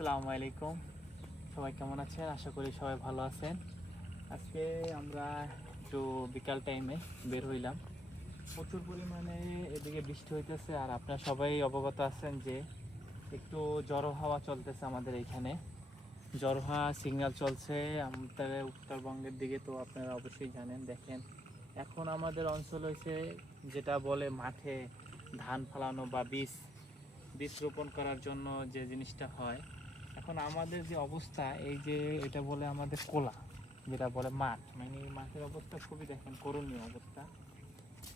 আসসালামু আলাইকুম। সবাই কেমন আছেন? আশা করি সবাই ভালো আছেন। আজকে আমরা একটু বিকাল টাইমে বের হইলাম। প্রচুর পরিমাণে এদিকে বৃষ্টি হইতেছে, আর আপনারা সবাই অবগত আছেন যে একটু ঝড়ো হাওয়া চলতেছে আমাদের এইখানে। ঝড়ো হাওয়া সিগন্যাল চলছে আমাদের উত্তরবঙ্গের দিকে, তো আপনারা অবশ্যই জানেন। দেখেন, এখন আমাদের অঞ্চল হয়েছে যেটা বলে মাঠে ধান ফলানো বা বীজ বীজ রোপণ করার জন্য যে জিনিসটা হয়। এখন আমাদের যে অবস্থা, এই যে এটা বলে আমাদের কোলা, যেটা বলে মাঠ, মানে এই মাঠের অবস্থা খুবই দেখেন করুণীয় অবস্থা।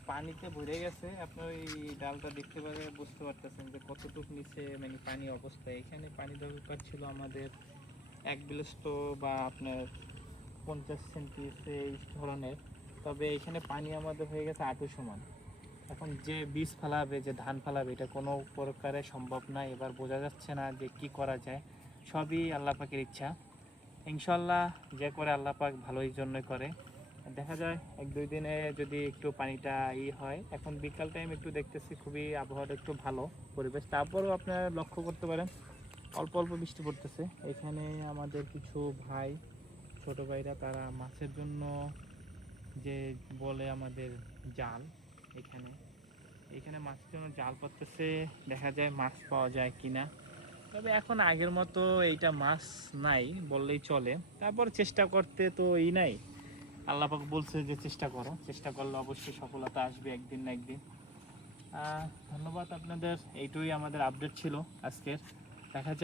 পানিতে ভরে গেছে। আপনার ওই ডালটা দেখতে পারে বুঝতে পারতেছেন যে কতটুকু নিচে মানে পানি অবস্থা। এখানে পানি দরকার ছিল আমাদের 1 বিলস্ত বা আপনার 50 সেন্টি এই ধরনের। তবে এখানে পানি আমাদের হয়ে গেছে আঁটু সমান। এখন যে বীজ ফেলাবে, যে ধান ফেলাবে, এটা কোনো প্রকারে সম্ভব না। এবার বোঝা যাচ্ছে না যে কি করা যায়। সবই আল্লাহ পাকের ইচ্ছা। ইনশাল্লাহ যে করে আল্লাহ পাক ভালোই জন্যই করে। দেখা যায় 1-2 দিনে যদি একটু পানিটা হয়। এখন বিকাল টাইম একটু দেখতেছি খুবই আবহাওয়াটা একটু ভালো পরিবেশ। তারপরেও আপনারা লক্ষ্য করতে পারেন অল্প অল্প বৃষ্টি পড়তেছে। এখানে আমাদের কিছু ভাই, ছোট ভাইরা, তারা মাছের জন্য যে বলে আমাদের জাল, এখানে এখানে মাছের জন্য জাল পাততেছে। দেখা যায় মাছ পাওয়া যায় কিনা। তবে এখন আগের মতো এইটা মাছ নাই বললেই চলে। তারপর চেষ্টা করতে তো নাই। আল্লাহ পাক বলছে যে চেষ্টা করো, চেষ্টা করলে অবশ্যই সফলতা আসবে একদিন না একদিন। ধন্যবাদ আপনাদের। এইটুই আমাদের আপডেট ছিল আজকের। দেখা যাক